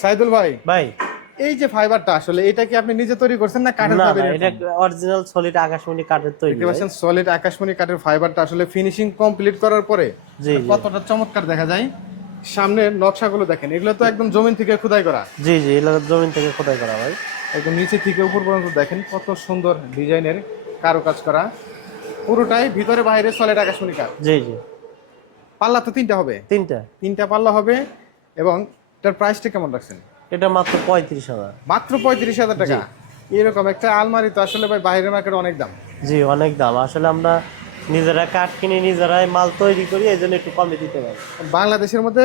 সাইদুল ভাই, ভাই এই যে ফাইবারটা আসলে এটা কি আপনি নিজে তৈরি করছেন না কাঠের না না, ফাইবার? এটা অরিজিনাল সলিড আকাশমণি কাঠের তৈরি দেখতে ভাই। পাচ্ছেন সলিড আকাশমণি কাঠের ফাইবারটা আসলে ফিনিশিং কমপ্লিট করার পরে জি জি কতটা চমৎকার দেখা যায়। সামনের নকশাগুলো দেখেন, এগুলো তো একদম জমিন থেকে খোদাই করা, জি জি, এগুলো জমিন থেকে খোদাই করা ভাই। একদম নিচে থেকে উপর পর্যন্ত দেখেন কত সুন্দর ডিজাইনের কারুকাজ করা, পুরোটাই ভিতরে বাইরে সলিড আকাশমণি কাঠ। জি জি, পাল্লা তো তিনটা হবে, তিনটা। তিনটা পাল্লা হবে। এবং এটার প্রাইসটা কেমন রাখছেন? এটা মাত্র 35,000। মাত্র 35,000 টাকা। এরকম একটা আলমারি তো আসলে ভাই বাইরের মার্কেটে অনেক দাম। জি, অনেক দাম। আসলে আমরা নিজেরা কাঠ কিনে নিজেরাই মাল তৈরি করি, এই জন্য একটু কমে দিতে পারি। বাংলাদেশের মধ্যে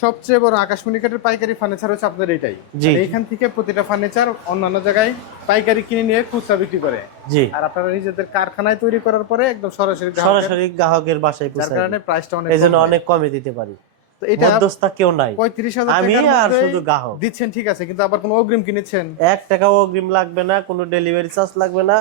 সবচেয়ে বড় আকাশমণি কাঠের পাইকারি ফার্নিচার হচ্ছে আপনাদের এটাই। জি। আর এইখান থেকে প্রতিটা ফার্নিচার অন্যান্য জায়গায় পাইকারি কিনে নিয়ে খুচরা বিক্রি করে, জি, আর আপনারা নিজেদের কারখানায় তৈরি করার পরে একদম সরাসরি সরাসরি গ্রাহকের বাসায় যার পৌঁছায় কারণে দিই। প্রাইসটা অনেক এই জন্য কম হয়। অনেক কমে দিতে পারি। তো এটা মধ্যস্থতা কেউ নাই, 35,000 আমি টাকার আর মধ্যে শুধু গ্রাহক। দিচ্ছেন, ঠিক আছে, কিন্তু আবার কোনো অগ্রিম কিনেছেন? 1 টাকাও অগ্রিম লাগবে না, কোনো ডেলিভারি চার্জ লাগবে না।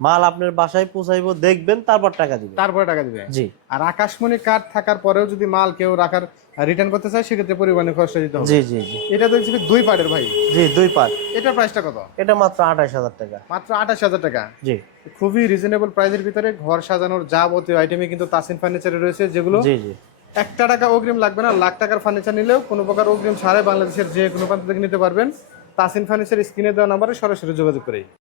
মাল আপনার বাসায় পৌঁছাইবো, দেখবেন, তারপর টাকা দিবেন। তারপরে টাকা দিবে। জি আর আকাশমণি কাঠ থাকার পরেও যদি মাল কেউ রাখার রিটার্ন করতে চায় সেক্ষেত্রে পরিবহনের খরচটা দিতে হবে। জি জি জি এটা তো হচ্ছে দুই পার্টের ভাই, জি, 2 পার্ট। এটার প্রাইসটা কত? এটা মাত্র 28,000 টাকা। মাত্র 28,000 টাকা। জি খুবই রিজনেবল প্রাইসের ভিতরে ঘর সাজানোর যাবতীয় আইটেমে কিন্তু তাসিন ফার্নিচারে রয়েছে, যেগুলো জি জি। 1 টাকা অগ্রিম লাগবে না। লাখ টাকার ফার্নিচার নিলেও কোনো প্রকার অগ্রিম ছাড়াই বাংলাদেশের যে কোনো প্রান্ত থেকে নিতে পারবেন। তাসিন ফার্নিচার স্ক্রিনে দেওয়া নাম্বারে সরাসরি যোগাযোগ করে।